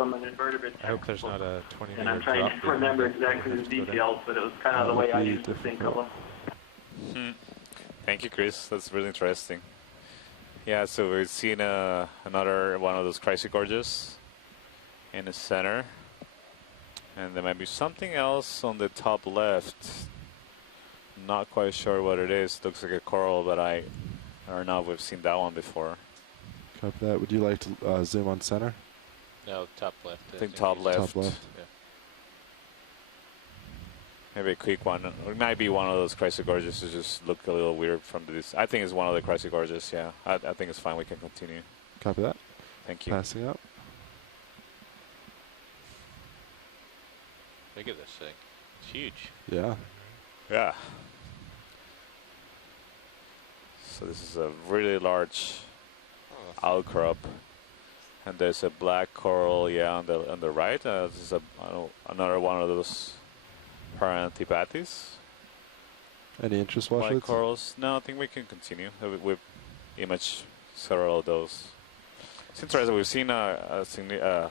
from an invertebrate I hope there's not a 20 and I'm trying to remember exactly the details, but it was kind of the way I used to think of them. Thank you, Chris. That's really interesting. Yeah, so we've seen another one of those crazy gorges in the center. And there might be something else on the top left. Not quite sure what it is. Looks like a coral, but I don't know if we've seen that one before. Copy that. Would you like to zoom on center? No, top left. I think top left. Top left. Yeah. Maybe a quick one. It might be one of those crazy gorges. It just look a little weird from this. I think it's one of the crazy gorges. Yeah, I think it's fine. We can continue. Copy that. Thank you. Passing up. Look at this thing. It's huge. Yeah. Yeah. So this is a really large outcrop, and there's a black coral, yeah, on the right. This is another one of those Paranthipatis. Any interest, White Washlets? corals? No, I think we can continue. We've imaged several of those. It's interesting. We've seen a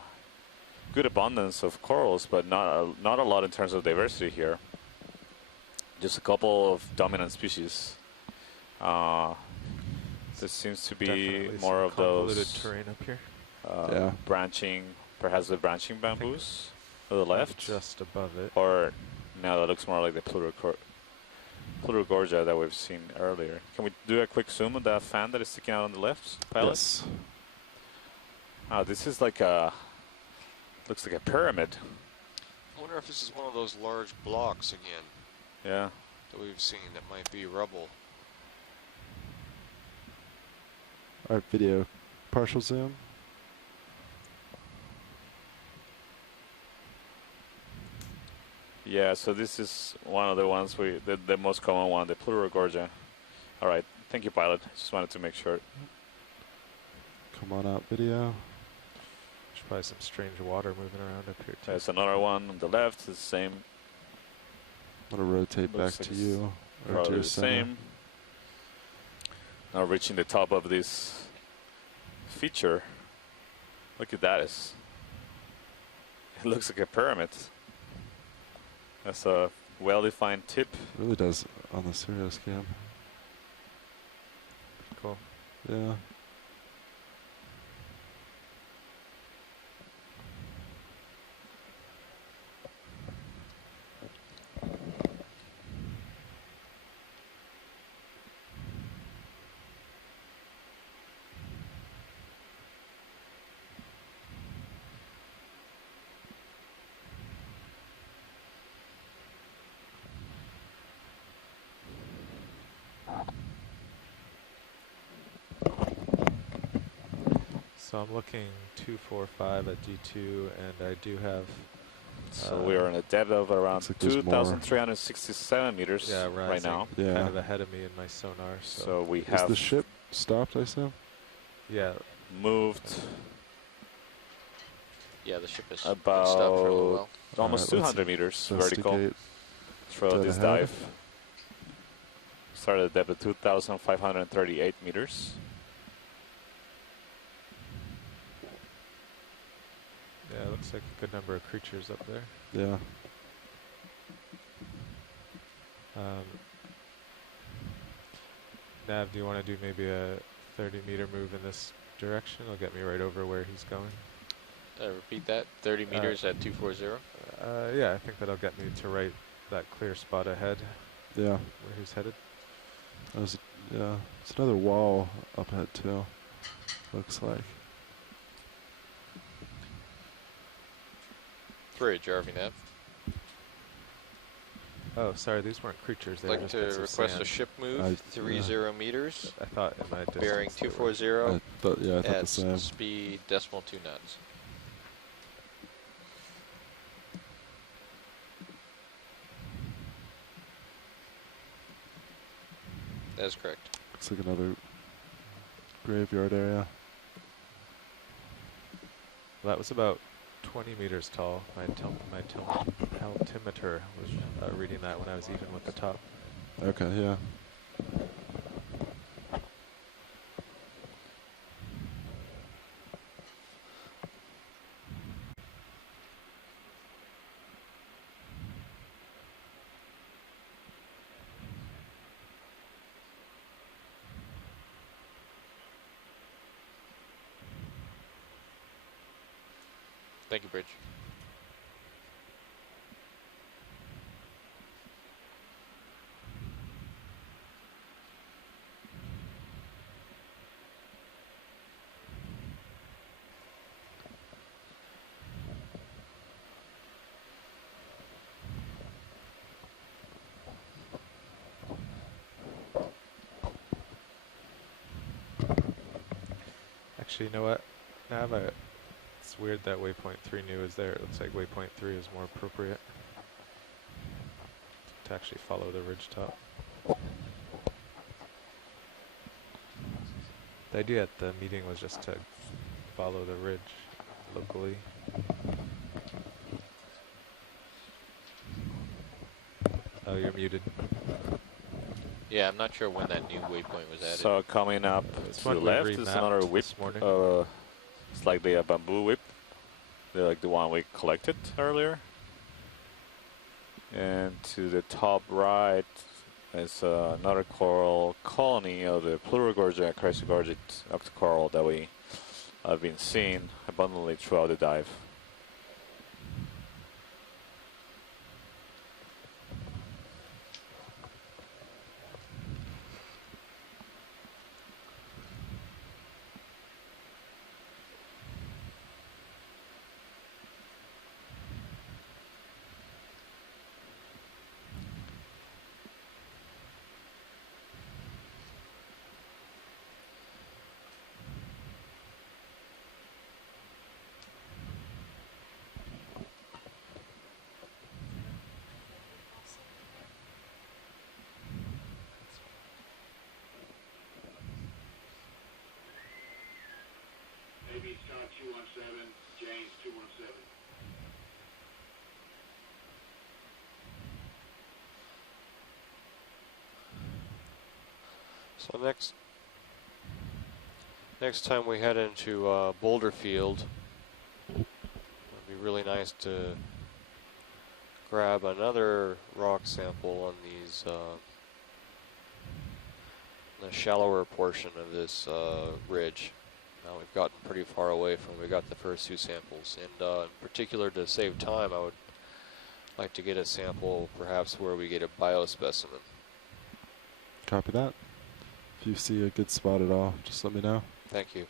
good abundance of corals, but not a lot in terms of diversity here. Just a couple of dominant species. There seems to be Definitely more of those terrain up here. branching, perhaps the branching bamboos to the left, just above it. or no, that looks more like the Plurigorgia that we've seen earlier. Can we do a quick zoom on that fan that is sticking out on the left, pilot? Yes. Oh, this is like a looks like a pyramid. I wonder if this is one of those large blocks again. Yeah. That we've seen that might be rubble. All right, video. Partial zoom. Yeah, so this is one of the ones the most common one, the Plurigorgia. All right, thank you, pilot. Just wanted to make sure. Come on out, video. There's probably some strange water moving around up here, too. There's another one on the left, the same. I'm going to rotate back to you. Or to Probably your the center. same. Now reaching the top of this feature. Look at that. It looks like a pyramid. That's a well-defined tip. It really does on the serial cam. Cool. Yeah. So I'm looking 245 at D2, and I do have. So we are in a depth of around like there's 2,367 meters right now. Yeah. Kind of ahead of me in my sonar. So we Is have the ship stopped, I assume? Yeah. moved Yeah, the ship is about been stopped for a little while. almost Alright, 200 meters let's vertical investigate throughout dead this ahead. dive. Started at depth of 2,538 meters. Yeah, it looks like a good number of creatures up there. Yeah. Nav, do you want to do maybe a 30-meter move in this direction? It'll get me right over where he's going. Repeat that, 30 meters at 240? Yeah, I think that'll get me to right that clear spot ahead. Yeah. Where he's headed. Yeah. It's another wall up ahead, too. Looks like. Bridge, RV Nav. Oh, sorry, these weren't creatures. They I'd were like just bits to of request sand. a ship move, 30 meters, I thought in my distance bearing they were- 240 I thought the at same. speed decimal 2 knots. That is correct. Looks like another graveyard area. That was about 20 meters tall. My altimeter was reading that when I was even with the top. Okay, yeah. Thank you, Bridge. Actually, you know what? It's weird that waypoint 3 new is there. It looks like waypoint 3 is more appropriate to actually follow the ridge top. The idea at the meeting was just to follow the ridge locally. Oh, you're muted. Yeah, I'm not sure when that new waypoint was added. So coming up It's to the one we left is another remapped whip. this morning. It's like the bamboo whip. They're like the one we collected earlier. And to the top right is another coral colony of the plurigorgia, chrysogorgid octocoral that we have been seeing abundantly throughout the dive. AB Scott 217, James 217. So next time we head into Boulder Field, it'd be really nice to grab another rock sample on these the shallower portion of this ridge. Now we've gotten pretty far away from where we got the first two samples, and in particular, to save time, I would like to get a sample perhaps where we get a biospecimen. Copy that. If you see a good spot at all, just let me know. Thank you.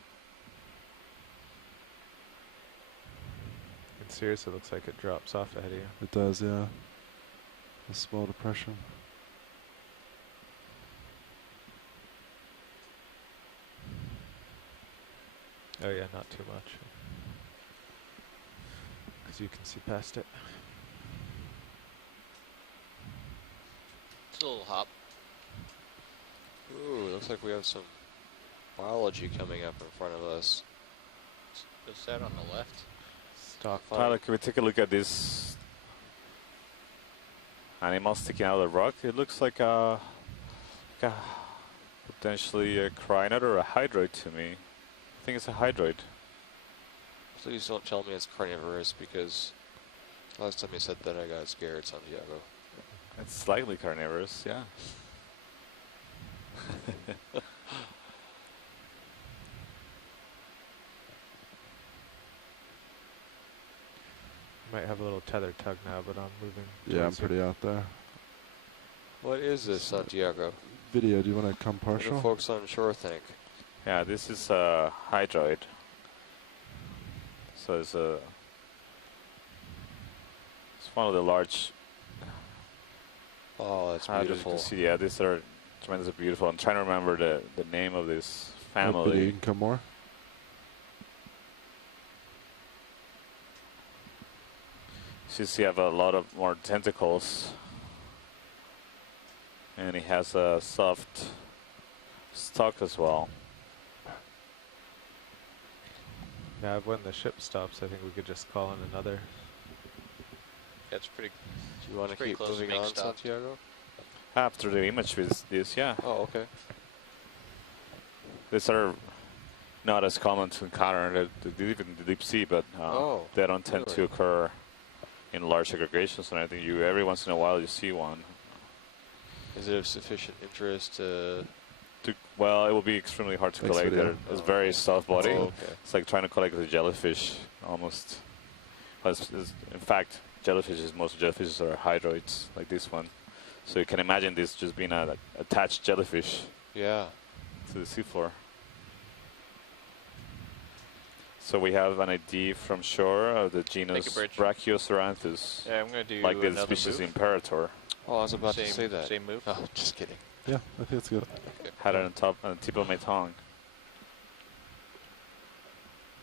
In Sirius, it looks like it drops off ahead of you. It does, yeah. A small depression. Oh yeah, not too much. Because you can see past it. It's a little hop. Ooh, looks like we have some biology coming up in front of us. What's that on the left? Stock Tyler, can we take a look at this animal sticking out of the rock? It looks like potentially a crinoid or a hydroid to me. I think it's a hydroid. Please don't tell me it's carnivorous, because last time you said that I got scared, Santiago. It's slightly carnivorous, yeah. Might have a little tether tug now, but I'm moving. Yeah, I'm towards you. pretty out there. What is this, Santiago? Video, do you want to come What do partial? folks on shore think? Yeah, this is a hydroid. So it's one of the large Oh, that's hydroids you beautiful. can see. Yeah, these are tremendously beautiful. I'm trying to remember the name of this Video, you family. can come more. Since you have a lot of more tentacles, and he has a soft stalk as well. Now, when the ship stops, I think we could just call in another. That's pretty. Do you want to It's pretty keep close to moving being on, stopped. Santiago? After the image with this, yeah, Oh, okay. these are not as common to encounter in the deep sea, but Oh, they don't tend to really? occur in large aggregations. And I think every once in a while you see one. Is it of sufficient interest to... Well, it will be extremely hard to Thanks, collect. video. It's very soft body. Oh, okay. It's like trying to collect a jellyfish almost. In fact, jellyfishes, most jellyfishes are hydroids, like this one. So you can imagine this just being an attached jellyfish Yeah. to the seafloor. So we have an ID from shore of the genus Brachioceranthus, Yeah, I'm going to do like the another species move. Imperator. Oh, I was about Same, to say that. Same move. Oh, just kidding. Yeah, I think it's good. Had it on the tip of my tongue.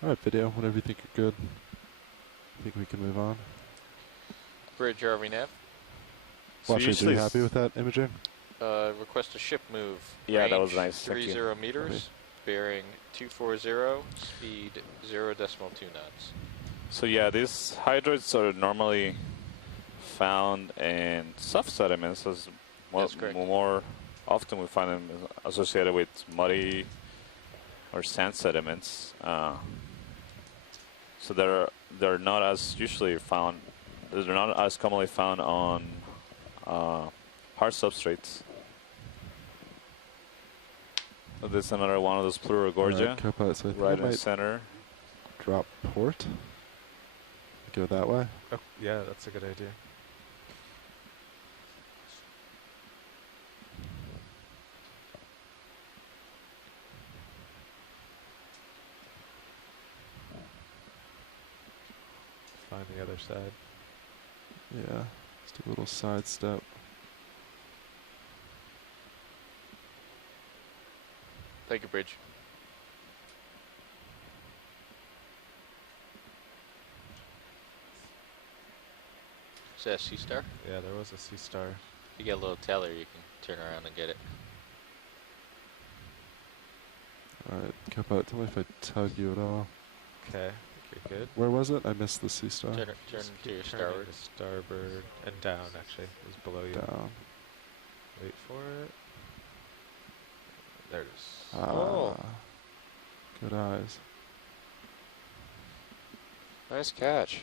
All right, video. Whenever you think you're good, I think we can move on. Bridge RV nav. So Watch, are usually you happy with that imaging? Request a ship move. Yeah, that was Range nice. Thank you. 30 meters. Bearing 240. Speed 0.2 knots. So yeah, these hydroids are normally found in soft sediments. As That's correct. more often we find them associated with muddy or sand sediments. So they're not as usually found. They're not as commonly found on hard substrates. So this is another one of those Plurogorgia, Copilot, so I think right I in the might center. drop port. Go that way. Oh, yeah, that's a good idea. Find the other side. Yeah, just a little side step. Thank you, Bridge. Is that a sea star? Yeah, there was a sea star. If you get a little teller, you can turn around and get it. All right, Copilot, tell me if I tug you at all. Okay, I think you're good. Where was it? I missed the sea star. Turn Just to your keep turning starboard. to starboard and down, actually. It's below you. Down. Wait for it. There it is. Ah, Oh. good eyes. Nice catch.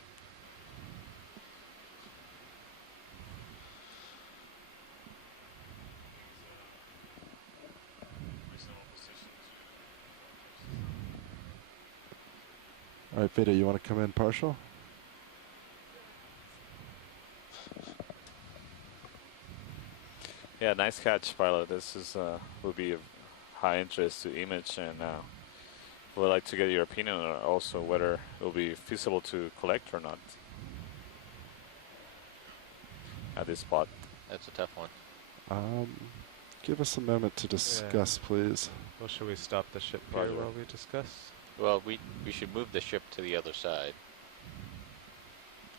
All right, Vita, you want to come in partial? Yeah, nice catch, pilot. This is will be of high interest to Image, and would like to get your opinion on also whether it will be feasible to collect or not at this spot. That's a tough one. Give us a moment to discuss, please. Well, should we stop the ship here Roger. while we discuss? Well, we should move the ship to the other side.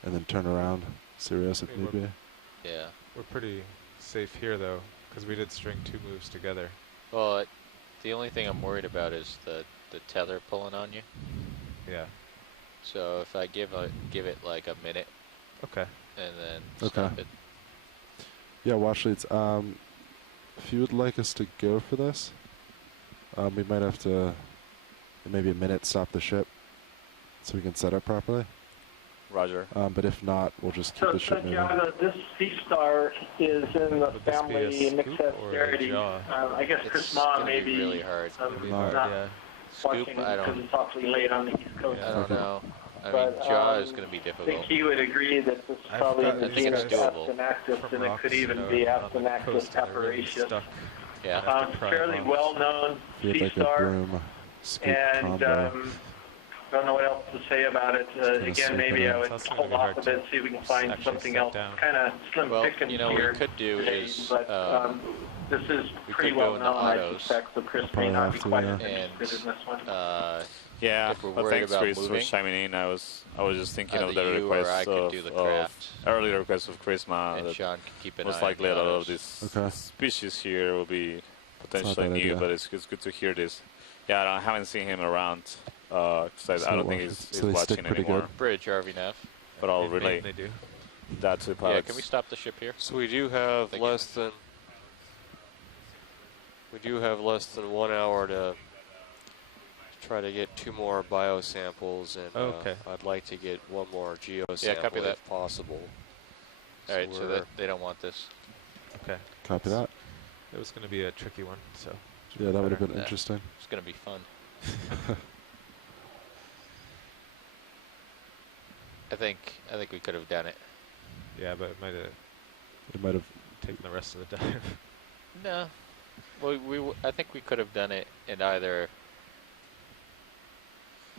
And then turn around. Serious if Hey, need be. Yeah. We're pretty safe here, though, because we did string two moves together. Well, the only thing I'm worried about is the tether pulling on you. Yeah. So if I give it like a minute Okay. and then Okay. stop it. Yeah, watch leads. If you would like us to go for this, we might have to, in maybe a minute, stop the ship so we can set up properly. Roger. But if not, we'll just keep So, the ship moving. John, this sea star is in the Would this be a family scoop or a Mixasterity. jaw? I guess Chris It's Ma gonna may be really hard. It'd be Not- hard, yeah. Scoop, watching I because don't. it's awfully late on the East Coast. I don't Okay. know. I mean, But, jaw is um, going to be I difficult. think he would agree that this is I probably forgot in the that genus this guy's doable. Astenactus, From and it rocks, could even you know, be on the Astenactus coast and they're really aparitus. stuck. Yeah. Have to pry Fairly them off. well-known We have sea like a star, broom scoop and combo. don't know what else to say about it. gonna Again, sweep maybe it I in. would It's also hold gonna be off a hard bit, to see if we can find actually something set else. down. Kind of slim Well, pickings you know, what here we could do today, is but this is we pretty could go well into known, I autos. suspect, so Chris may Probably not have be to, quite yeah. as interested in this one. Yeah, If we're well, worried thanks, about Chris, for moving, chiming in. I was just thinking either of the you or I request could of, do the of craft. earlier request of Chrisma. and That Sean can keep an eye most on likely the a lot of autos. these Okay. species here will be not a potentially bad new, idea. but it's good to hear this. Yeah, I haven't seen him around because I So don't watch- think he's so they stick watching pretty anymore. good. Bridge, RV nav. But I'll In Maine relay they do. that to the Yeah, pilots. can we stop the ship here? So we do have Thank you. less than 1 hour to try to get 2 more biosamples, and Okay. I'd like to get 1 more geosample Yeah, copy that. if possible. All right, so we're- that they don't want this. Okay. Copy that. It was going to be a tricky one, so. should Yeah, be that would have better. been Yeah. interesting. It's going to be fun. I think we could have done it. Yeah, but it might have taken the rest of the dive. No. Well, I think we could have done it and either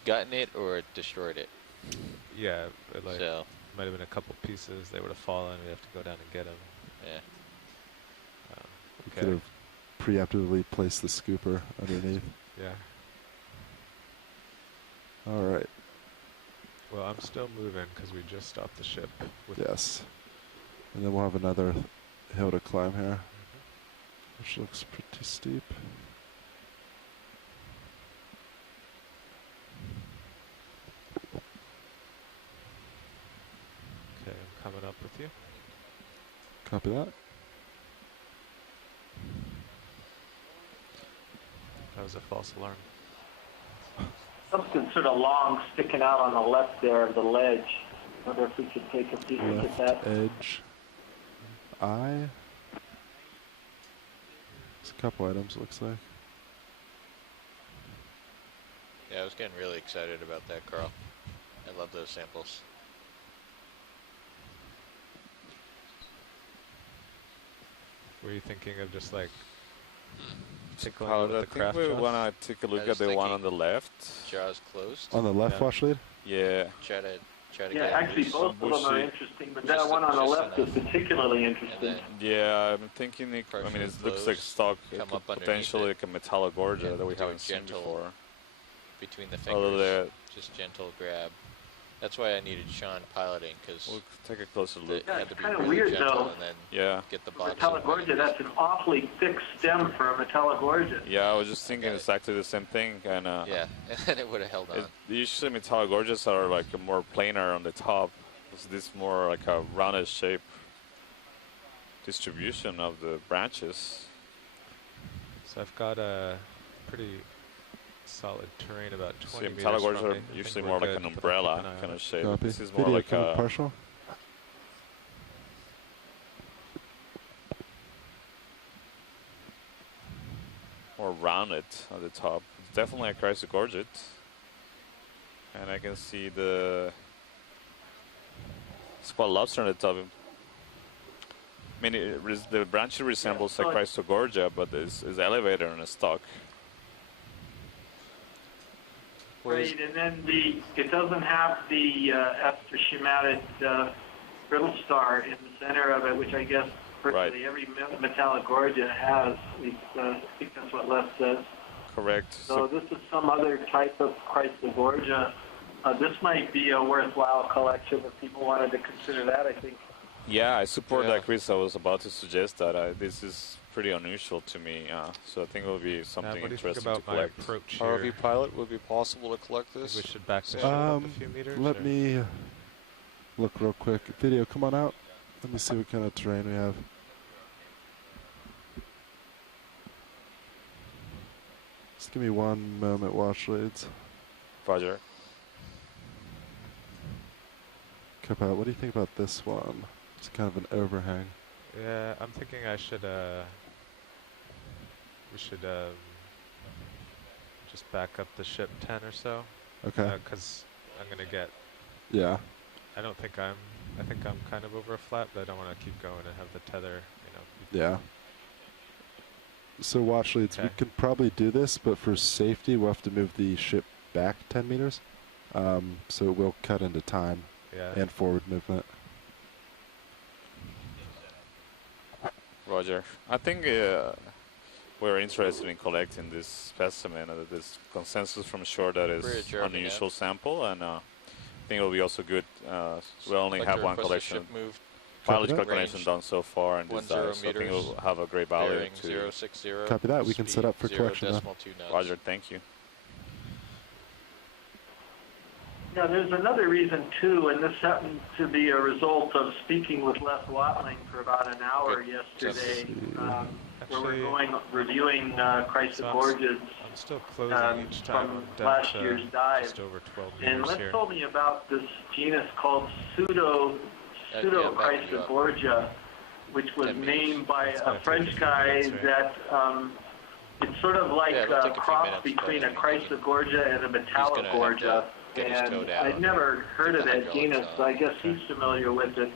gotten it or destroyed it. Yeah, but like So, might have been a couple pieces. They would have fallen. We have to go down and get them. yeah. We Okay. could have preemptively placed the scooper underneath. Yeah. All right. Well, I'm still moving because we just stopped the ship. With Yes. And then we'll have another hill to climb here, which looks pretty steep. Okay, I'm coming up with you. Copy that. That was a false alarm. Something sort of long sticking out on the left there of the ledge. Wonder if we could take a peek at Left that. edge. Eye. There's a couple items, looks like. Yeah, I was getting really excited about that, Carl. I love those samples. Were you thinking of just like tickling I with the think craft we jaws? want to take a look was at the one on thinking- the left. Jaws closed. On the left Yeah. watch lead? Yeah. Try to Yeah, get actually loose. both of them are bushy. interesting, but Just that one on the just left is enough. particularly And interesting. then Yeah, I'm thinking, it looks close, like stock. It come could up underneath potentially it, like a Metallogorgia and that we do a haven't seen gentle before. between the Although fingers, that, just gentle grab. That's why I needed Sean piloting, because we'll take a closer it look. Yeah, had to be kinda really weird, gentle though. and then Yeah. get the box. Metallogorgia, that's an awfully thick stem for a Metallogorgia. Yeah, I was just thinking Okay. exactly the same thing. And Yeah, and then it would have held on. usually Metallogorgias are like a more planar on the top. So this is more like a rounded shape distribution of the branches. So I've got a pretty solid terrain about 20 See, meters Metallogorgias from are me. I usually think more we're like an good, but I'll keep umbrella an eye on kind it. of shape. Copy. This is more Video like coming a partial. more rounded at the top. It's definitely a Chrysogorgid. And I can see the spot lobster on the top. I mean, the branch resembles a so Chrysogorgia, but is elevated on a stalk. Right, and then it doesn't have the astroschematic brittle star in the center of it, which I guess virtually every Metallogorgia has. At least, I think that's what Les says. Correct. So this is some other type of Chrysogorgia. This might be a worthwhile collection if people wanted to consider that, I think. Yeah, I support Yeah. that, Chris. I was about to suggest that. This is pretty unusual to me, so I think it will be something What do you think interesting to about my collect. approach here? ROV pilot, would it be possible to collect Think this? we should back the ship up a few meters? Let or- me look real quick. Video, come on out. Let me see what kind of terrain we have. Just give me one moment, watch leads. Roger. Cap out. What do you think about this one? It's kind of an overhang. Yeah, I'm thinking we should just back up the ship 10 or so. Okay. Because I'm gonna get. Yeah. I think I'm kind of over a flat, but I don't want to keep going and have the tether. Yeah. So watch leads, we Okay. can probably do this, but for safety, we'll have to move the ship back 10 meters. So it will cut into time Yeah. and forward movement. Roger. I think we're interested in collecting this specimen. This consensus from shore that is Bridge, ROV, unusual sample, and I think it will be also good. We only have one collection, biological collection done so far in this dive, so I think it will have a great value Bearing to. 060. Copy that. We can set speed up for collection then. 0.2 knots. Roger, thank you. Yeah, there's another reason too, and this happened to be a result of speaking with Les Watling for about an hour Good. yesterday, where Actually, we're reviewing Chrysogorgias I'm still closing each time from I'm down last to year's dive. just over 12 And meters Les here. told me about this genus called Yeah, backing you up. Pseudo-Chrysogorgia, which was 10 meters. named by It's a gonna French take a few guy minutes, right? that it's sort of like Yeah, it'll a take a few cross minutes, between but a Chrysogorgia and a gonna have Metallogorgia. to get his toe And down. I'd never heard of that Hydraulics genus, so I guess he's familiar with it.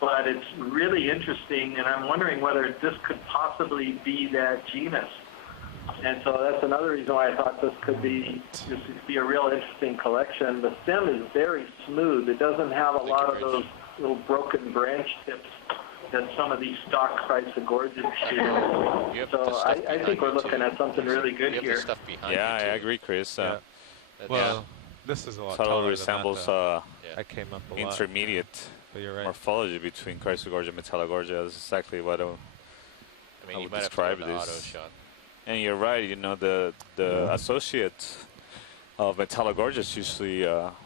But it's really interesting, and I'm wondering whether this could possibly be that genus. And so that's another reason why I thought this could be a real interesting collection. The stem is very smooth. It doesn't have a lot of those little broken branch tips that some of these stock Chrysogorges do. So I think we're looking at something really good here. Yeah, I agree, Chris. Well, this is a lot Subtle taller resembles than that, I came up a lot. intermediate But you're right. morphology between Chrysogorgia and Metallogorgia. That's exactly what I I mean, you would might have to describe go to auto this. shot. And you're right, you know, the associate of Metallogorgia is usually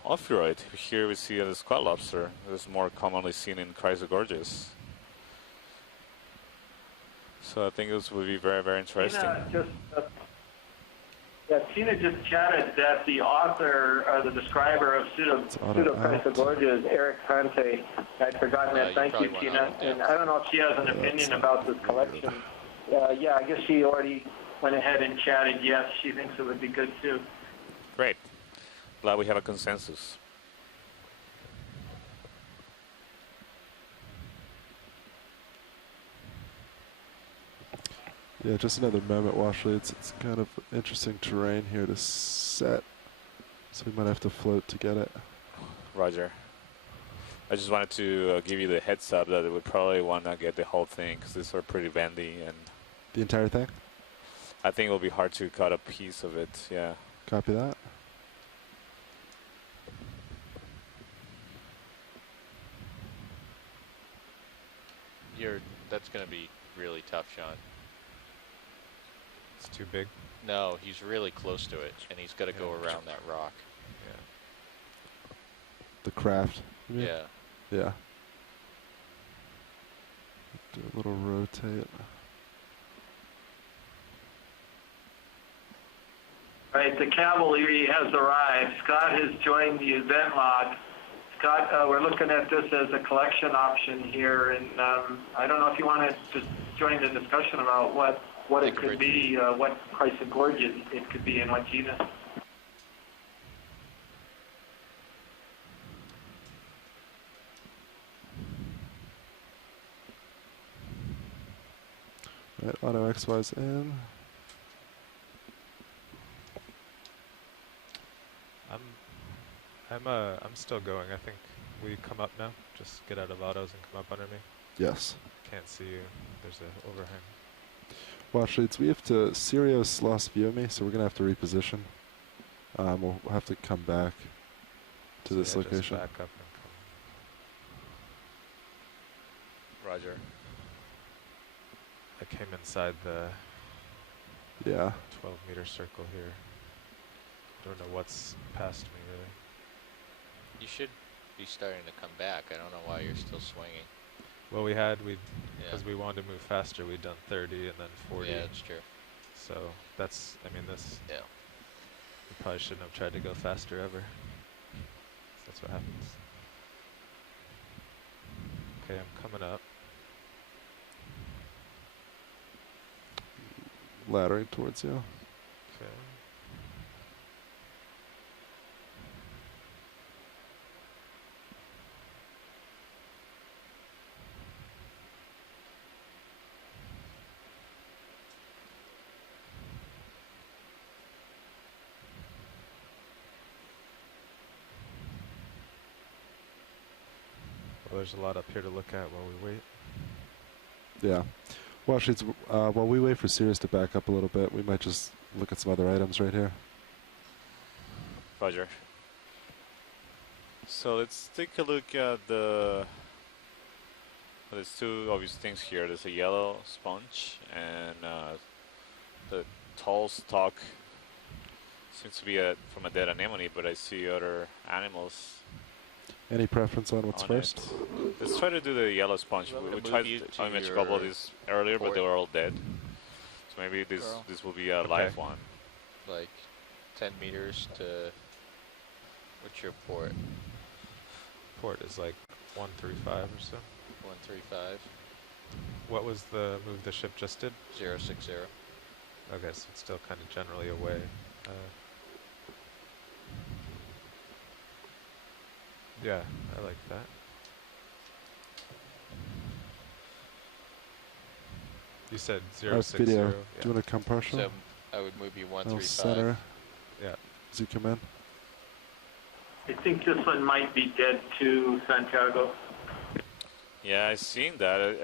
ophiuroid. Here we see the squat lobster. It's more commonly seen in Chrysogorges. So I think this would be very, very interesting. Tina just chatted that the author, or the describer of Pseudochrysogorgia is Eric Conte. I'd forgotten that. Thank you, Tina. And I don't know if she has an opinion about this collection. Yeah, I guess she already went ahead and chatted. Yes, she thinks it would be good too. Great. Glad we have a consensus. Yeah, just another moment, Washley. It's kind of interesting terrain here to set, so we might have to float to get it. Roger. I just wanted to give you the heads up that we would probably want to get the whole thing because these are pretty bendy, and The entire thing? I think it will be hard to cut a piece of it. Yeah. Copy that. That's going to be really tough, Sean. It's too big. No, he's really close to it, and he's got to go around that rock. Yeah. The craft. you mean? Yeah. Yeah. Do a little rotate. Right, the cavalry has arrived. Scott has joined the event log. Scott, we're looking at this as a collection option here, and I don't know if you want to just join the discussion about what it could be, what Chrysogorgia it could be, and what genus. Right, auto XY's in. I'm still going. I think we come up now. Just get out of autos and come up under me. Yes. Can't see you. There's an overhang. Watch leads. We have to. Sirius lost view of me, so we're gonna have to reposition. We'll have to come back to this yeah, location. Just back up and come. Roger. I came inside the Yeah. 12-meter circle here. Don't know what's past me really. You should be starting to come back. I don't know why you're still swinging. Well, because we wanted to move faster, we'd done 30 and then 40. Yeah, that's true. So that's, I mean, this. Yeah. We probably shouldn't have tried to go faster ever. That's what happens. Okay, I'm coming up. Laddering towards you. Okay. Well, there's a lot up here to look at while we wait. Yeah. Well, actually, while we wait for Sirius to back up a little bit, we might just look at some other items right here. Roger. So let's take a look at the. Well, there's two obvious things here. There's a yellow sponge and the tall stalk. Seems to be from a dead anemone, but I see other animals. Any preference on what's first? Let's try to do the yellow sponge. We tried to image a couple of these earlier, but they were all dead. So maybe this will be a live one. Like 10 meters to. What's your port? Port is like 135 or so. 135. What was the move the ship just did? 060. Okay, so it's still kind of generally away. Yeah, I like that. You said 060. Video. Yeah. Do you want to come partial? So I would move you I'll 135. center. Yeah. As you come in. I think this one might be dead too, Santiago. Yeah, I've seen that.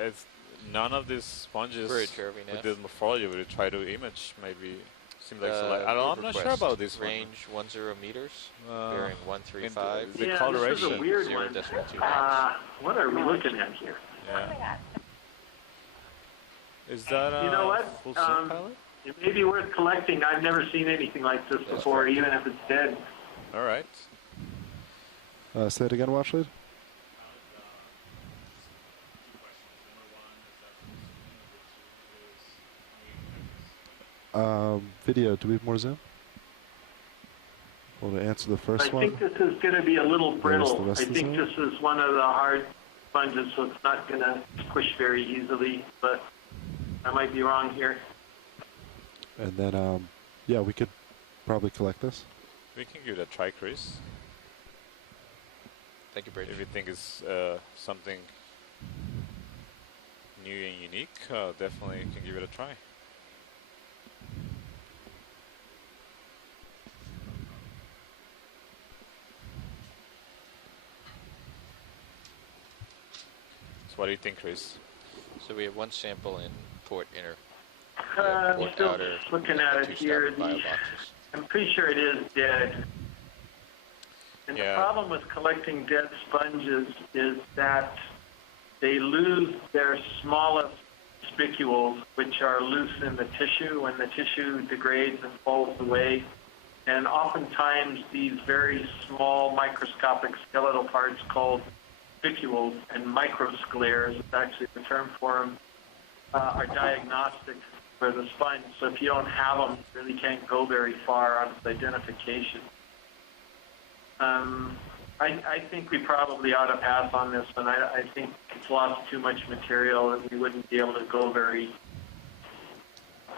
None of these sponges Bridge, ROV with nav. this morphology would try to image. Maybe seems like Uh, I'm not sure about this range 10 meters, one. bearing 135. The Yeah, coloration. this is a weird Zero one. decimal two knots. What are we looking at here? Yeah. Is that You know what? full zoom pilot? It may be worth collecting. I've never seen anything like this before, even if it's dead. All right. Say it again, watch lead. Video, do we have more zoom? Well, to answer the first I one. think this is going to be a little brittle. rest I of the think zone. this is one of the hard sponges, so it's not going to squish very easily, but I might be wrong here. And then, yeah, we could probably collect this. We can give it a try, Chris. Thank you, Bridge. If you think it's something new and unique, definitely can give it a try. So what do you think, Chris? So we have one sample in port inner. I'm Port still outer, looking at it two here. starboard bio boxes. I'm pretty sure it is dead. And Yeah. the problem with collecting dead sponges is that they lose their smallest spicules, which are loose in the tissue when the tissue degrades and falls away. And oftentimes these very small microscopic skeletal parts called spicules and microscleres, is actually the term for them, are diagnostic for the sponge. So if you don't have them, you really can't go very far on its identification. I think we probably ought to pass on this one. I think it's lost too much material and we wouldn't be able to go very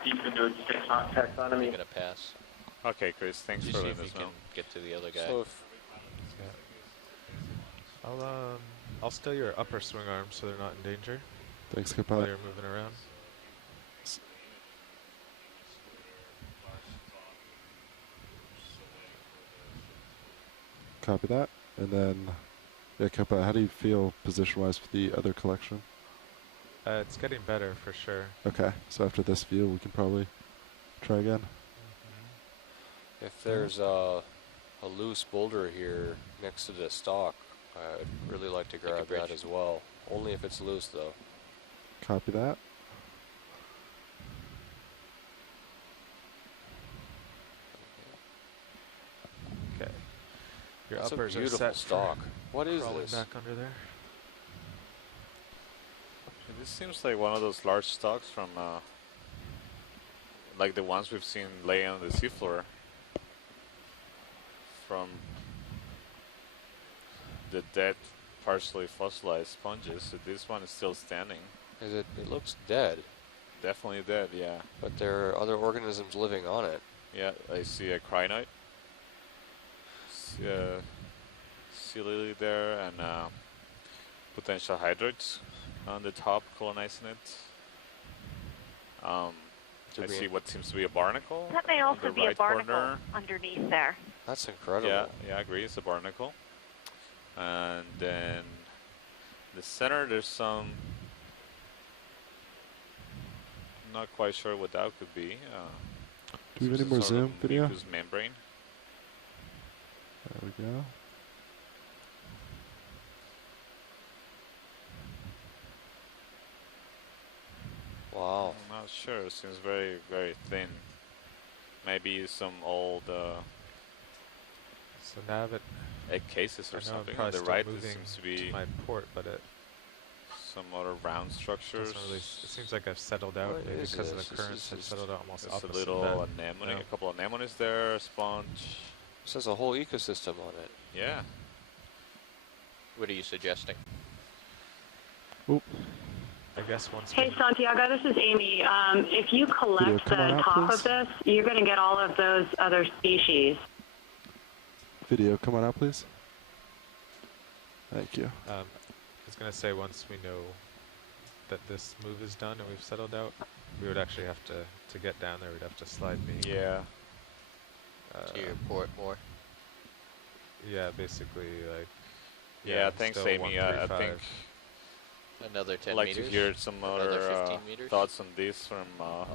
deep into its taxonomy. I'm gonna pass. Okay, Chris, thanks You for see letting if you us know. can get to the other guy. So if, I'll steal your upper swing arms so they're not in danger Thanks, while Capella. you're moving around. Copy that. And then, yeah, Capella, how do you feel position-wise for the other collection? It's getting better for sure. Okay, so after this view, we can probably try again. if there's a loose boulder here next to the stock, I'd really like to grab that as well. Only if it's loose, though. Copy that. Okay. Your That's a uppers are beautiful set stock. What for is crawling this? back under there. This seems like one of those large stocks from, like the ones we've seen laying on the seafloor from the dead, partially fossilized sponges. So this one is still standing. It looks dead, Definitely dead, yeah. but there are other organisms living on it. Yeah, I see a crinoid. Sea lily there, and potential hydroids on the top colonizing it. I see what seems to be a barnacle. That may on also the be a right barnacle corner. underneath there. That's incredible. Yeah, I agree. It's a barnacle. And then the center, there's some. Not quite sure what that could be. Do we have any more sort of zoom video? mucous membrane. There we go. Wow. I'm not sure. It seems very, very thin. Maybe some old So now that egg cases or I know I'm something. On probably the still right, it moving seems to to be my port, but it some other round structures. doesn't really. It seems like I've settled out, What maybe is because of this? the This currents. is I've just- settled out almost There's a opposite little that. anemone, Yeah. a couple of anemones there, a sponge. This has a whole ecosystem on it. Yeah. What are you suggesting? I guess once. Hey, Santiago, this is Amy. If you collect come on the out, top please. of this, you're going to get all of those other species. Video, come on out, please. Thank you. I was going to say once we know that this move is done and we've settled out, we would actually have to get down there, we'd have to slide me. Yeah. To your port more. Yeah, basically, like. Yeah, thanks, still Amy. I 135. think Another 10 I'd like meters. to hear some Another other 15 meters. thoughts on this from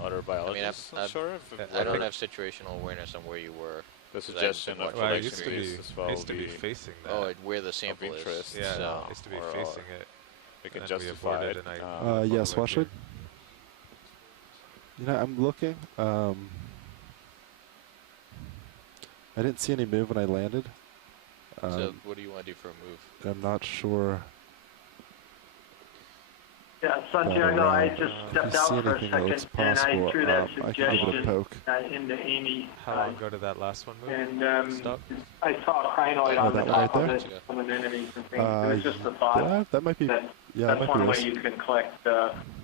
other biologists. I'm sure if I don't have situational awareness on where you were. the suggestion of Well, I collection used to this be, as well used to be be facing that. Oh, where the sample is. interest. yeah, So, I used to be or- facing it. we can and then we justify avoided it. and I all the Yes, way watch here. it. You know, I'm looking. I didn't see any move when I landed. So what do you want to do for a move? I'm not sure. Yeah, Santiago, I just If stepped you out see for a anything that looks second, and I possible, threw that I can give it a suggestion poke. into Amy. How long ago did that last one move? And Stop. I saw a crinoid Oh, on the that one right top of there? it, some anemones and things. It was just a thought Yeah, that might be. that Yeah, that's that might one be way this. you can collect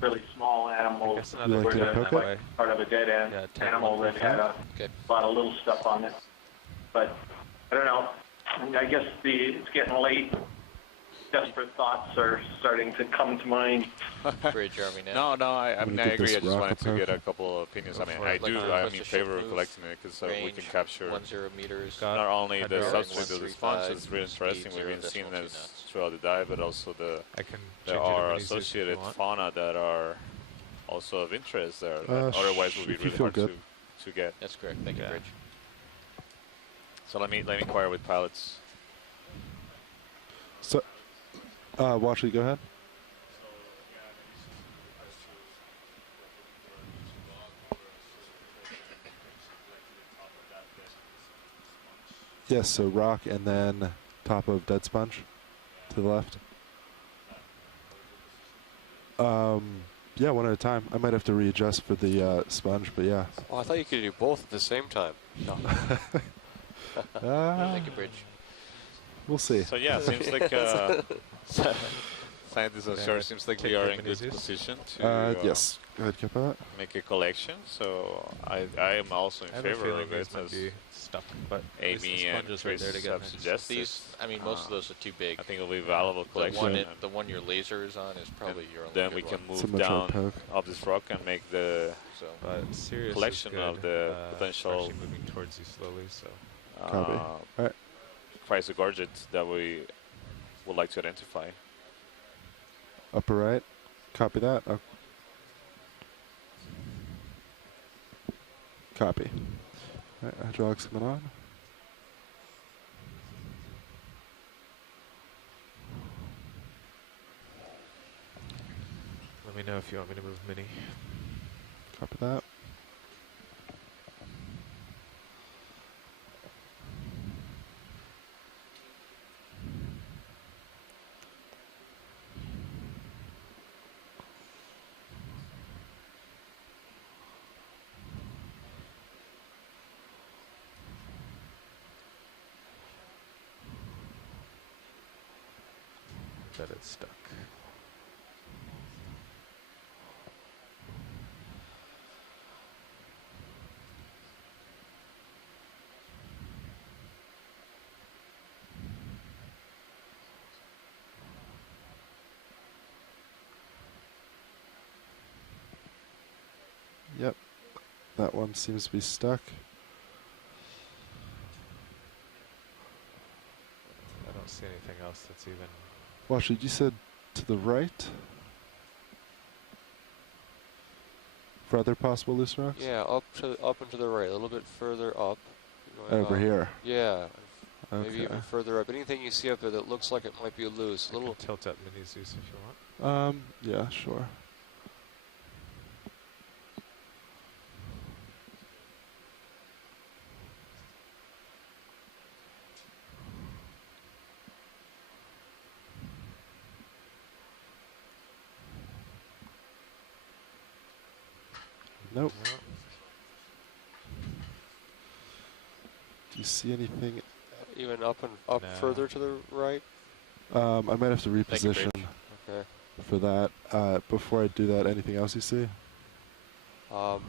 really small I animals guess another like where to turn poke that it? way. part of a dead end Yeah, 10, animal that had a Okay. lot of little stuff on it. But I don't know. I guess it's getting late. Desperate thoughts are starting to come to mind. Bridge army now. No, I mean, gonna I get agree. this I just wanted rocket to get poke. a couple of opinions. I mean, for I it. do. Like, I'm request in a ship favor of move, collecting it because we can range, capture 10 meters. Got not only the Hydraulic substrate of the 135, sponge is really speed interesting. We've 0 been seeing decimal this 2 knots. throughout the dive, but also I can there change it are to mini Zeus if you associated want. fauna that are also of interest there. That otherwise would be if you really feel hard good. to get. That's correct. Thank you, Yeah. Bridge. So let me inquire with pilots. So, Washley, go ahead. Yes, so rock and then top of dead sponge to the left. Yeah, one at a time. I might have to readjust for the sponge, but yeah. Oh, I thought you could do both at the same time. No. Thank you, Bridge. We'll see. So yeah, seems like scientists are sure seems like we are in good position to Yes, go ahead, Kippa. make a collection. So I am also in I have a favor feeling of it, these might as be stuck, but at least the Amy and sponge is right Chris there to get have next. suggested. These, I mean, most of those are too big. I think it'll be a valuable collection. The one your laser is on is probably your only Then good we can one. move Similar to a down poke. up this rock and make the So But Sirius collection is good. of the It's potential actually moving towards you slowly, so Copy. Alright. chrysogorget that we would like to identify. Upper right. Copy that. Copy. Alright, hydraulics coming on. let me know if you want me to move mini. Copy that. That it's stuck. Yep. That one seems to be stuck. I don't see anything else that's even. Washley, you said to the right? For other possible loose rocks? Yeah, up and to the right, a little bit further up. Going Over up. here. Yeah, Okay. maybe even further up. Anything you see up there that looks like it might be loose, a little. Tilt up mini Zeus if you want. Yeah, sure. Nope. No. Do you see anything? Even up and up No. further to the right. I might have to Thank you, reposition Bridge. Okay. for that. Before I do that, anything else you see? No.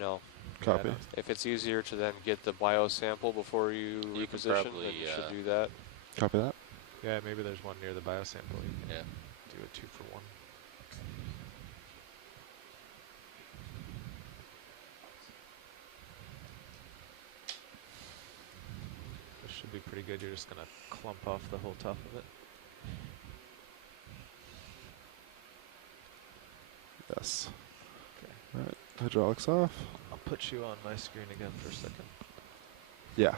Yeah, I Copy. don't- If it's easier to then get the bio sample before you You can reposition, probably, then you should do that. Copy that. Yeah, maybe there's one near the biosample. You can Yeah. do a 2-for-1. This should be pretty good. You're just gonna clump off the whole top of it. Yes. Okay. All right. Hydraulics off. I'll put you on my screen again for a second. Yeah.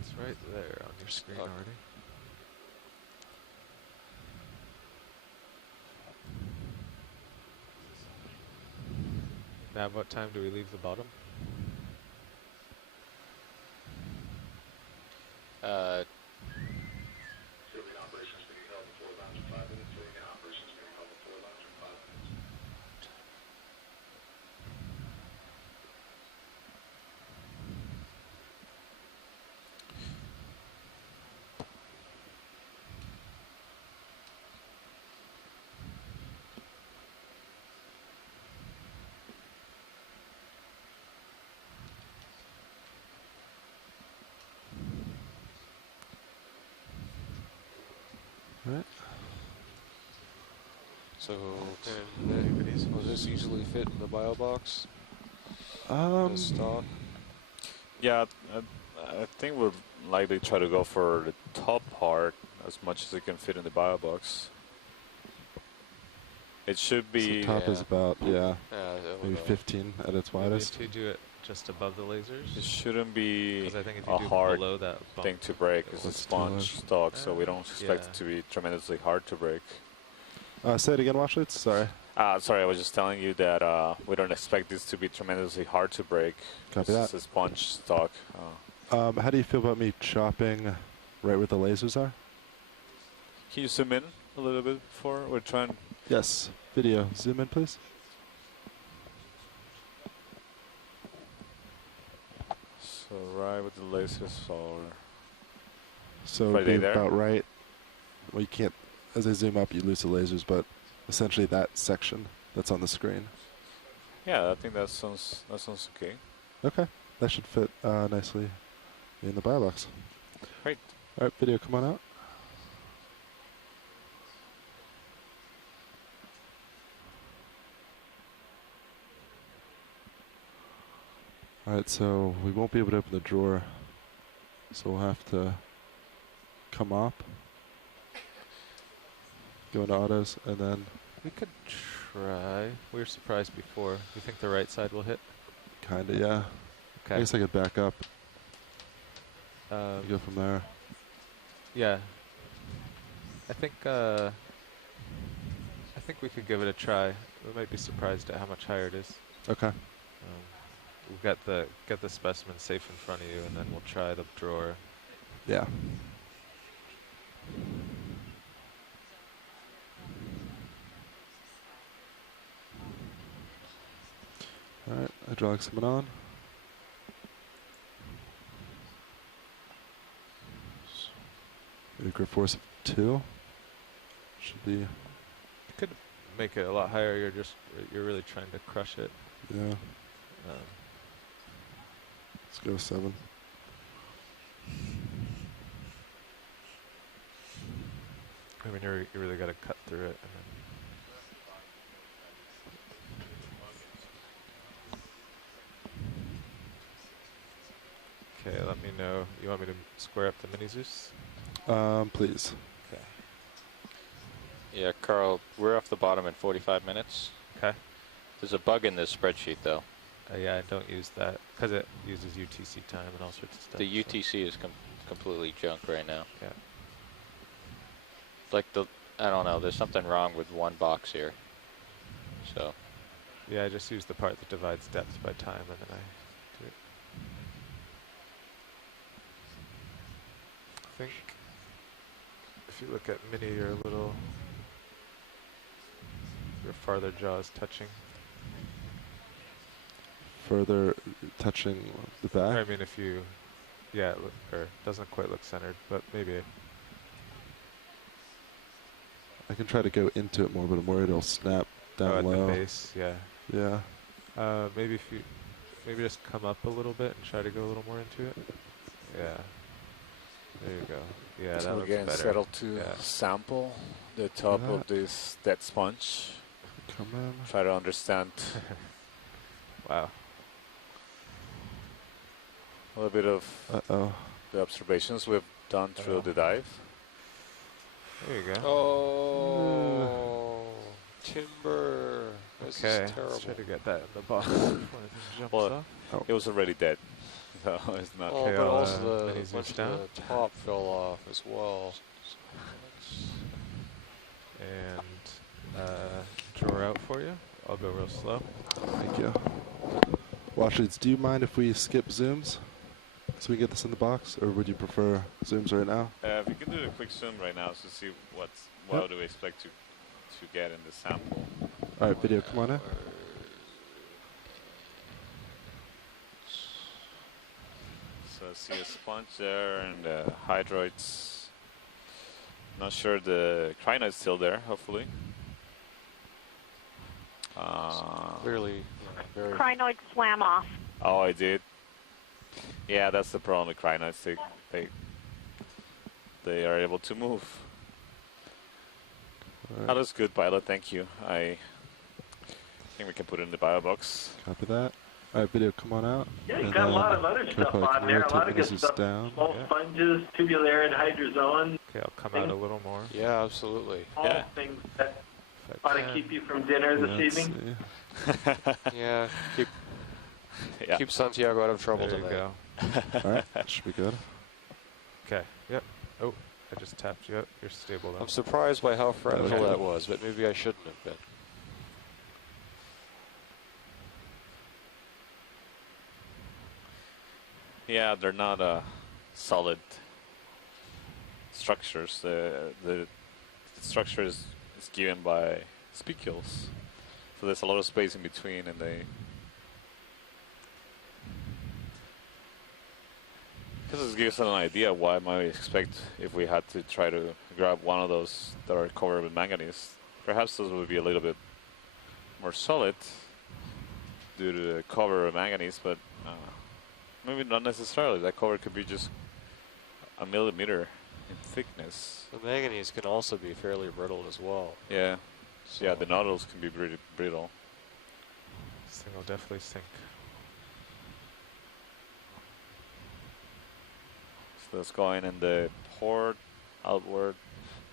It's right there on your screen Okay. already. Now, what time do we leave the bottom? Civilian operations being held before launch in 5 minutes. Civilian operations being held before launch in 5 minutes. All right. So, will this easily fit in the bio box? The stock? Yeah, I think we'll likely try to go for the top part as much as it can fit in the bio box. It should So be. top is about Yeah, maybe 15 at its Maybe widest. if you do it just above the lasers. It shouldn't be Because I think if you a do hard below that bump, thing to break. It's a It's too sponge large. stock, so we don't expect yeah. it to be tremendously hard to break. Say it again, Washlitz. Sorry. Sorry, I was just telling you that we don't expect this to be tremendously hard to break. Copy This that. is a sponge stock. How do you feel about me chopping right where the lasers are? Can you zoom in a little bit before we're trying? Yes. Video. Zoom in, please. So right with the lasers or So Right be there? about right. Well, you can't. As I zoom up, you lose the lasers, but essentially that section that's on the screen. yeah, I think that sounds okay. Okay. That should fit nicely in the bio box. Great. All right, video, come on out. All right, so we won't be able to open the drawer, so we'll have to come up, go into autos, and then we could try. We were surprised before. Do you think the right side will hit? kind of, yeah. I Okay. guess I could back up Um, and go from there. yeah. I think we could give it a try. We might be surprised at how much higher it is. Okay. We'll get the specimen safe in front of you, and then we'll try the drawer. Yeah. All right, hydraulics coming on. Maybe grip force of 2. Should be, You could make it a lot higher. You're really trying to crush it. yeah. Um, Let's go 7. I mean, you really got to cut through it. And then okay, let me know. You want me to square up the mini Zeus? Please. Okay. Yeah, Carl, we're off the bottom in 45 minutes. Okay. There's a bug in this spreadsheet, though. Yeah, I don't use that because it uses UTC time and all sorts of stuff. The so- UTC is completely junk right now. Yeah. Like I don't know, there's something wrong with one box here. So, Yeah, I just use the part that divides depth by time, and then I do it. I think if you look at mini, your farther jaw is touching. Further touching the back. I mean, if you, yeah, or it doesn't quite look centered, but maybe I can try to go into it more, but I'm worried it'll snap down at low. the base, yeah. Yeah. Maybe if you, maybe just come up a little bit and try to go a little more into it. Yeah. There you go. Yeah, So that we're looks getting better. settled to Yeah. sample the top that. of this dead sponge. Come in. Try to understand Wow. a little bit of Uh-oh. the observations we've done through the dive. There you go. Oh, timber. This Okay, is terrible. let's try to get that in the box before it jumps Well, off. it was already dead, so it's not. Oh, Okay, but I'll, also then the he's bunch zoomed of down. the top fell off as well. And drawer out for you. I'll go real slow. Thank you. Washleads, do you mind if we skip zooms so we get this in the box, or would you prefer zooms right now? If you can do a quick zoom right now to see what do we expect to get in the sample. All right, video, come on in. So I see a sponge there and hydroids. Not sure the crinoid's still there, hopefully. Clearly, very. Crinoid swam off. Oh, I did. Yeah, that's the problem with crinoids. They are able to move. All That right, is good, pilot. Thank you. I think we can put it in the bio box. copy that. All right, video, come on out. Yeah, you've And got a lot then of other try stuff probably on there. A rotate lot of good this stuff. down. Small Yeah. sponges, tubular and hydrozoan, Okay, I'll come out a little more. Yeah, absolutely. all Yeah. things that If I ought to can. keep you from dinner this Let's evening. see. Yeah, keep Yeah. keep Santiago out of trouble There you tonight. go. All right, that should be good. Okay, yep. Oh, I just tapped you up. You're stable now. I'm surprised by how fragile Okay. that was, but maybe I shouldn't have been. Yeah, they're not solid structures. The structure is given by spicules, so there's a lot of space in between, and they. This gives us an idea why might we expect if we had to try to grab one of those that are covered with manganese. Perhaps those would be a little bit more solid due to the cover of manganese, but maybe not necessarily. That cover could be just a millimeter in thickness. The manganese can also be fairly brittle as well. Yeah. So Yeah, the nodules can be pretty brittle. This thing will definitely sink. So that's going in the port, outward.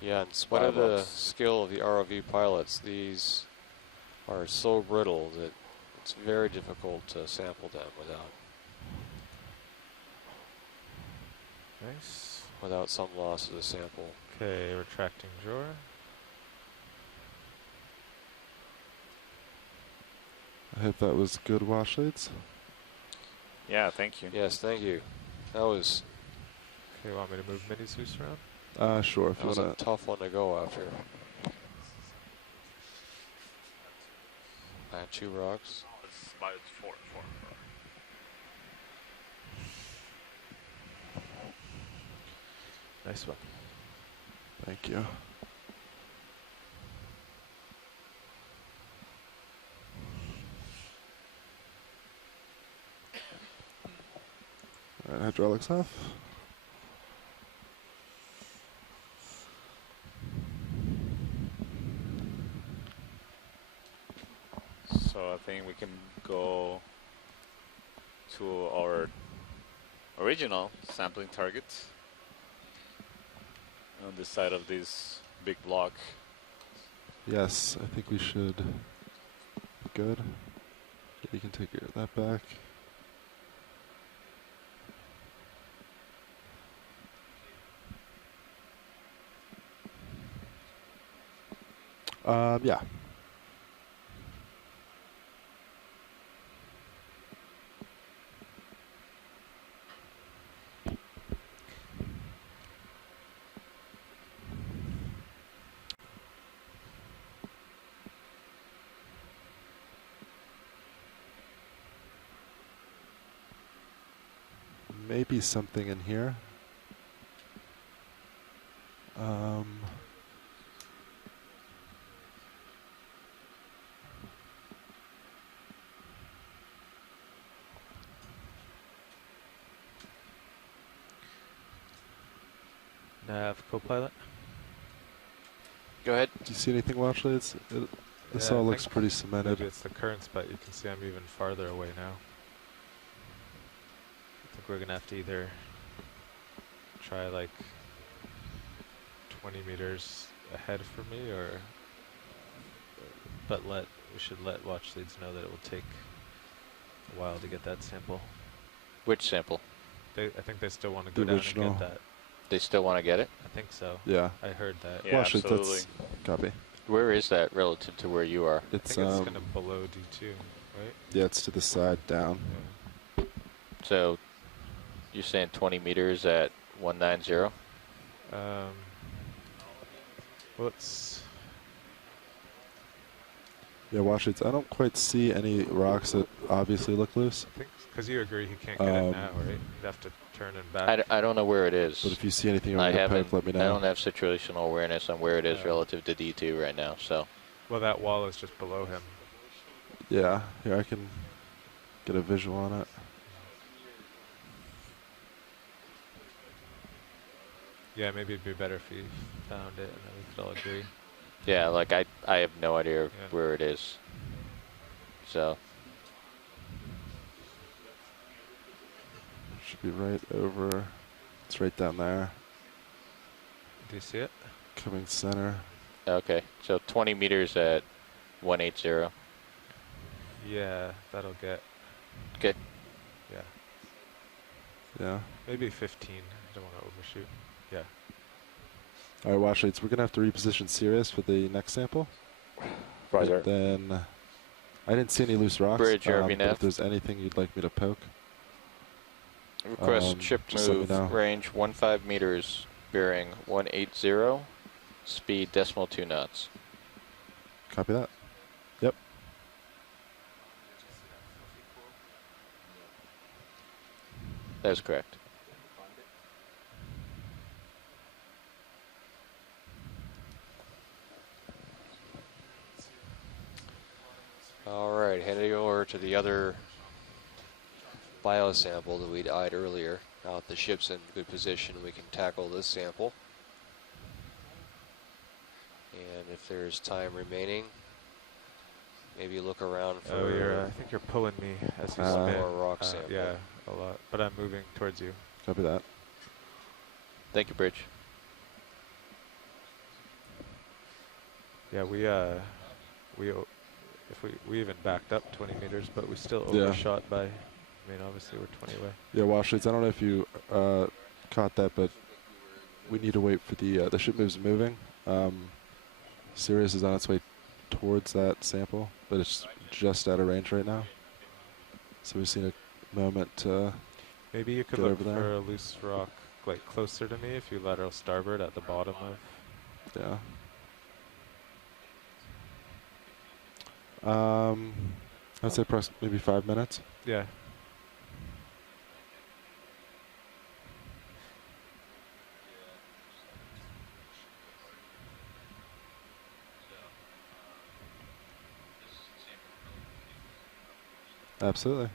Yeah, in spite of the Firebox. skill of the ROV pilots, these are so brittle that it's very difficult to sample them Nice. without some loss of the sample. Okay, retracting drawer. I hope that was good, Washleads. Yeah, thank you. Yes, thank you. That was Okay, want me to move mini Zeus around? Sure, if that you was want a tough one to go after. I had 2 rocks. It's about 4. Nice one. to. Thank you. All right, hydraulics off. So I think we can go to our original sampling target on the side of this big block. Yes, I think we should be good. You can take that back. Yeah. Maybe something in here. Nav Copilot. Go ahead. Do you see anything, Washley? This Yeah, I all looks think pretty cemented. Maybe it's the currents, but you can see I'm even farther away now. I think we're gonna have to either try like 20 meters ahead for me, but we should let watch leads know that it will take a while to get that sample. Which sample? I think they still want to go The down original. and get that. They still want to get it? I think so. Yeah. I heard that. Yeah, Washley, absolutely. that's copy. Where is that relative to where you are? I It's think it's kind of below D2, right? yeah, it's to the side down. Yeah. So you're saying 20 meters at 190? Well, it's Yeah, Washley, I don't quite see any rocks that obviously look loose. I think because you agree he can't get it now, right? You'd have to turn and back. I don't know where it is. But if you see anything I over the haven't. poke, let me I know. don't have situational awareness on where it is relative to D2 right now. So Well, that wall is just below him. Yeah, here I can get a visual on it. Yeah, maybe it'd be better if he found it and then we could all agree. yeah, like I have no idea Yeah. where it is. So Should be right over. It's right down there. Do you see it? Coming center. okay, so 20 meters at 180. Yeah, that'll get. Okay. Yeah, Yeah. maybe 15. I don't want to overshoot. Yeah. All right, Washley, we're gonna have to reposition Sirius for the next sample. Roger. And then I didn't see any loose rocks. Bridge, but RVNAV. if there's anything you'd like me to poke, Request ship just let me move know. range 15 meters, bearing 180, speed decimal 2 knots. copy that. Yep. That is correct. All right, heading over to the other biosample that we'd eyed earlier. Now that the ship's in good position, we can tackle this sample. And if there's time remaining, maybe look around for I think you're pulling me as you one spin. more rock sample. Yeah, a lot. But I'm moving towards you. Copy that. Thank you, Bridge. Yeah, we even backed up 20 meters, but we still Yeah. overshot by. I mean, obviously we're 20 away. Yeah, Washley, I don't know if you caught that, but we need to wait for the ship moves moving. Sirius is on its way towards that sample, but it's just out of range right now. So we've seen a moment to Maybe you could get look over there. for a loose rock, like closer to me, if you lateral starboard at the bottom of. Yeah. I'd say maybe 5 minutes. Yeah. Absolutely.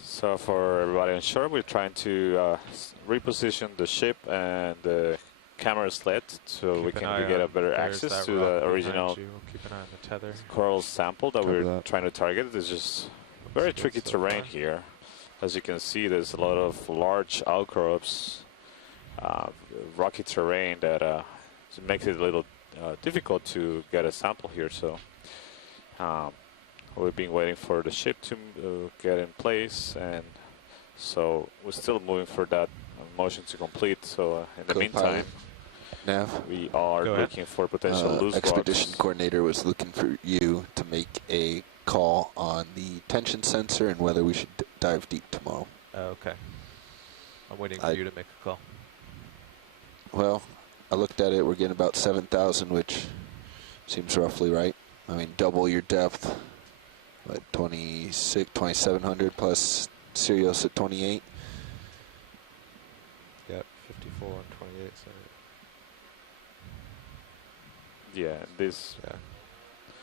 So for everybody on shore, we're trying to reposition the ship and the camera sled so Keep we an can eye get a on- better there's access that to rock the behind original you. Keep an eye on the tether. coral sample that Copy we're that. trying to target. It's just very good tricky so terrain far. here. As you can see, there's a lot of large outcrops, rocky terrain that makes it a little difficult to get a sample here. So we've been waiting for the ship to get in place, and so we're still moving for that motion to complete. So in the Co-pilot. meantime, Nav, we are Go ahead. looking for potential loose expedition rocks. coordinator was looking for you to make a call on the tension sensor and whether we should dive deep tomorrow. Okay. I'm waiting for you to make a call. Well, I looked at it. We're getting about 7,000, which seems roughly right. I mean, double your depth. What, 2,700 plus Sirius at 28. Yep, 54 and 28. So Yeah, this Yeah.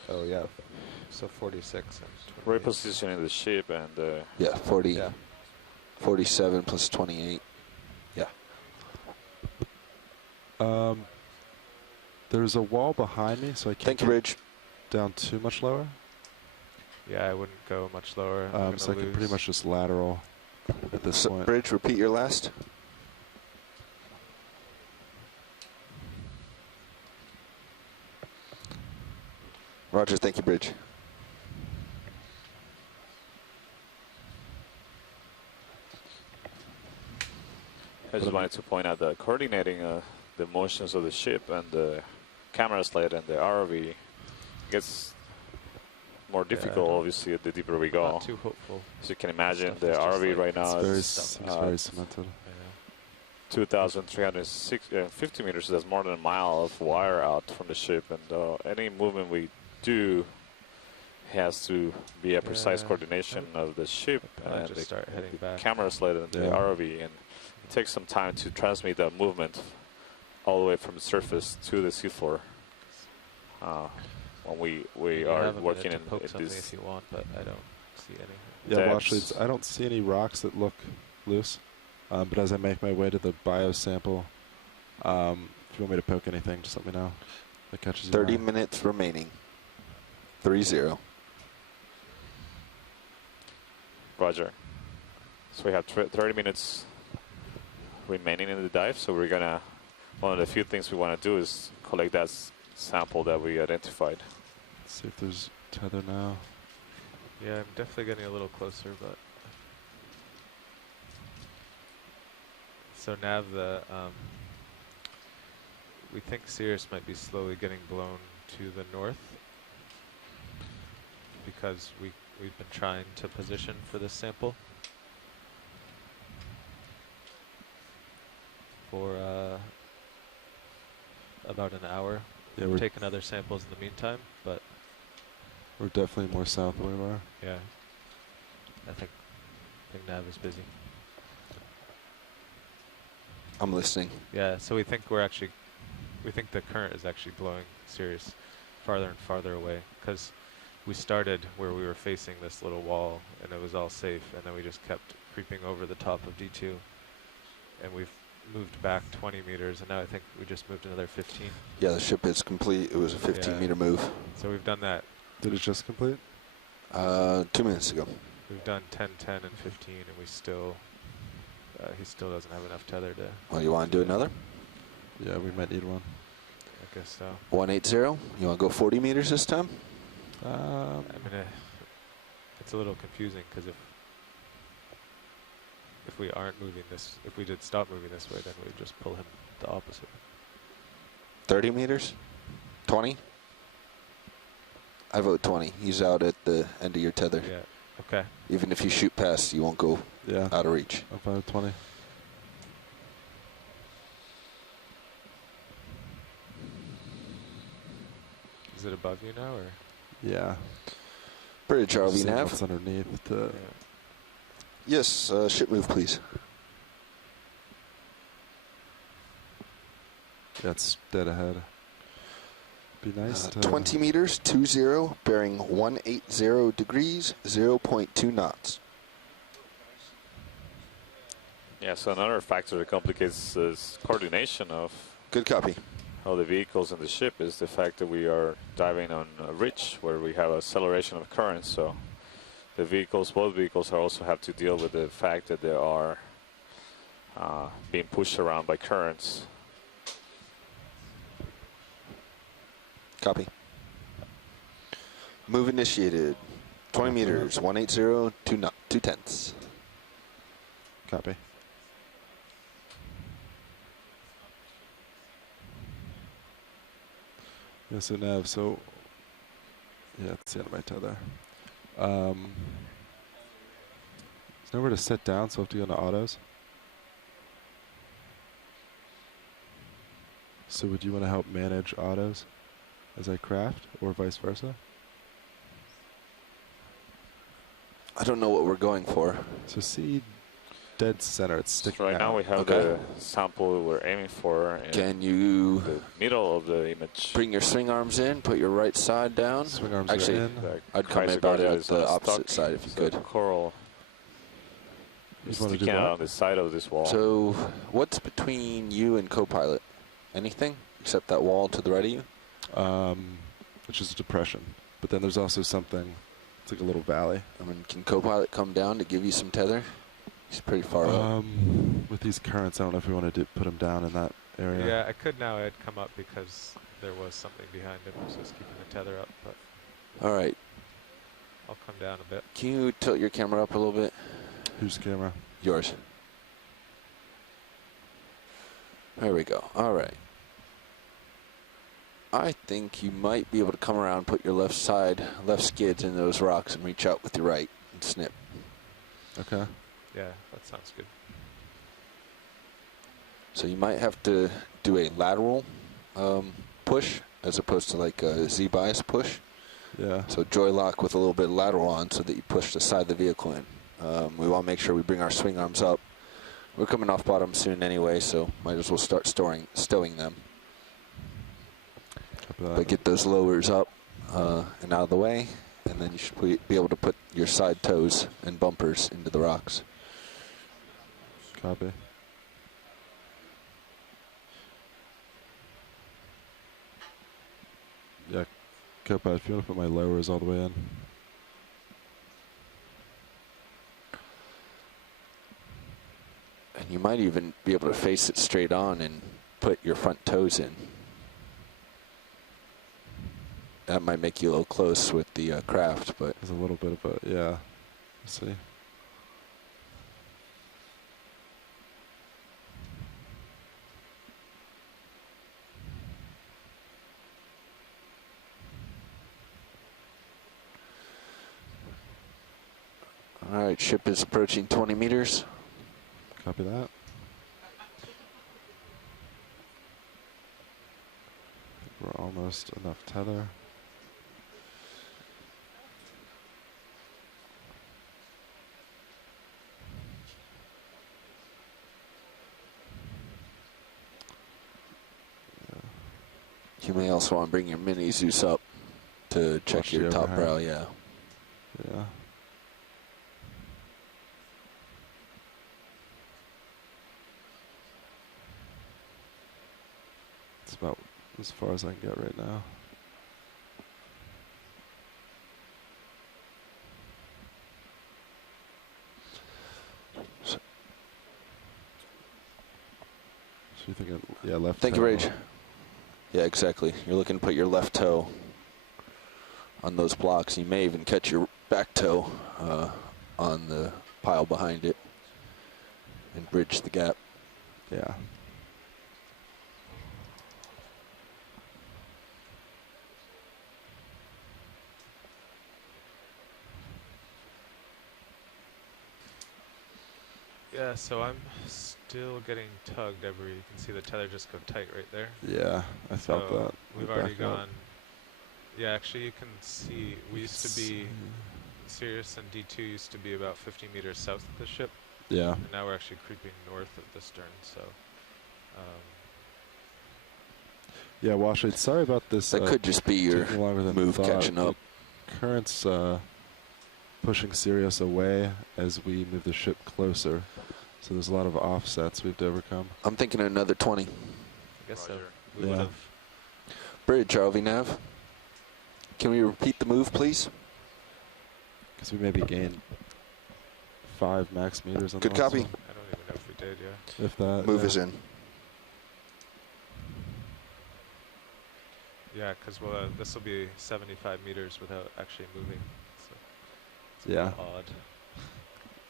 Oh yeah. So 46 and 28. repositioning the ship and Yeah, 40, Yeah. 47 plus 28. Yeah. There's a wall behind me, so I can't Thank you, get Bridge. down too much lower. Yeah, I wouldn't go much lower. I'm gonna So I can pretty lose. much just lateral at this So, point. Bridge, repeat your last. Roger, thank you, Bridge. I just wanted to point out that coordinating the motions of the ship and the camera sled and the ROV gets more difficult, obviously, the deeper we go. Not too hopeful. As you can imagine, Stuff the is just ROV like- right now It's very cemented. Yeah. 2,350 meters. That's more than a mile of wire out from the ship, and any movement we do has to be a precise Yeah. coordination of the ship I'd and just the start heading back. camera sled and the Yeah. ROV, and it takes some time to transmit that movement all the way from the surface to the seafloor. When we You are have a working minute to poke in something this. if you want, but I don't see anything. Yeah, well, Depths. actually, I don't see any rocks that look loose. But as I make my way to the bio sample, if you want me to poke anything, just let me know. That catches your 30 eye. minutes remaining. 3-0. Roger. So we have 30 minutes remaining in the dive. So we're gonna, one of the few things we want to do is collect that sample that we identified. Let's see if there's tether now. Yeah, I'm definitely getting a little closer, but so Nav, we think Sirius might be slowly getting blown to the north because we've been trying to position for this sample for about an hour. Yeah, We've we're taken other samples in the meantime, but definitely more south than we were. yeah, I think Nav is busy. I'm listening. Yeah, so we think we think the current is actually blowing Sirius farther and farther away because we started where we were facing this little wall and it was all safe, and then we just kept creeping over the top of D2, and we've moved back 20 meters, and now I think we just moved another 15. Yeah, the ship is complete. It was a 15-meter move. So we've done that. Did it just complete? 2 minutes ago. We've done 10, 10, and 15, and we still, he still doesn't have enough tether to. Well, you want to do another? Yeah, we might need one. I guess so. 180. You want to go 40 meters this time? I mean, it's a little confusing because if we aren't moving this, if we did stop moving this way, then we'd just pull him the opposite. 30 meters? 20? I vote 20. He's out at the end of your tether. Yeah. Okay. Even if you shoot past, you won't go Yeah. out of reach. I'm fine with 20. Is it above you now, or? Yeah. Bridge, ROV See nav. what's underneath. Yeah. Yes, ship move, please. Yeah, it's dead ahead. Be nice to 20 meters, 20, bearing 180 degrees, 0.2 knots. Yeah, so another factor that complicates this coordination of Good copy. the vehicles and the ship is the fact that we are diving on a ridge where we have acceleration of currents. So the vehicles, both vehicles, also have to deal with the fact that they are being pushed around by currents. Copy. Move initiated. 20 meters, 180, 2 tenths. Copy. Yeah, so Nav, so yeah, it's the end of my tether. There's nowhere to sit down, so I have to go into autos. So would you want to help manage autos as I craft, or vice versa? I don't know what we're going for. So see, dead center. It's So sticking right out. now we have Okay. the sample we're aiming for in Can you the middle of the image. bring your swing arms in, put your right side down? Swing arms Actually, are in. The I'd come in about it Chrysocardia at is the not opposite stuck, side if you so could. the coral You is want to do sticking out what? on the side of this wall. So, what's between you and co-pilot? Anything except that wall to the right of you? Which is a depression. But then there's also something. It's like a little valley. I mean, can co-pilot come down to give you some tether? He's pretty far up. With these currents, I don't know if we wanted to put him down in that area. Yeah, I could now. I'd come up because there was something behind him, so it's keeping the tether up. But All right. I'll come down a bit. Can you tilt your camera up a little bit? Whose camera? Yours. There we go. All right. I think you might be able to come around, put your left skids in those rocks and reach out with your right and snip. Okay. Yeah, that sounds good. So you might have to do a lateral push as opposed to like a Z-bias push. Yeah. So joy lock with a little bit of lateral on so that you push the side of the vehicle in. We want to make sure we bring our swing arms up. We're coming off bottom soon anyway, so might as well start stowing them. But get those lowers up and out of the way, and then you should be able to put your side toes and bumpers into the rocks. Copy. Yeah, Copilot, if you want to put my lowers all the way in. And you might even be able to face it straight on and put your front toes in. That might make you a little close with the craft, but There's a little bit of a, yeah. Let's see. all right, ship is approaching 20 meters. Copy that. We're almost enough tether. You may also want to bring your mini Zeus up to check Watch the your top overhang. brow, yeah. Yeah. It's about as far as I can get right now. So you're thinking, yeah, left. Thank you, toe. Rage. Yeah, exactly. You're looking to put your left toe on those blocks. You may even catch your back toe on the pile behind it and bridge the gap. Yeah. Yeah, so I'm still getting tugged every. You can see the tether just go tight right there. Yeah, I felt So that. we've We already back up. gone. Yeah, actually, you can see we used to be. Sirius and D2 used to be about 50 meters south of the ship, Yeah. and now we're actually creeping north of the stern. So, Yeah, Washington, sorry about this. That could just be your taking longer than move thought. catching up. The current's pushing Sirius away as we move the ship closer. So there's a lot of offsets we have to overcome. I'm thinking another 20. I guess so. Roger. We Yeah. would have. Bridge, ROV nav. Can we repeat the move, please? Because we maybe gained 5 max meters on Good the last copy. one, I don't even know if we did. Yeah. if that. Move yeah. is in. Yeah, because this will be 75 meters without actually moving. So it's a Yeah. little odd.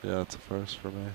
Yeah, it's a first for me.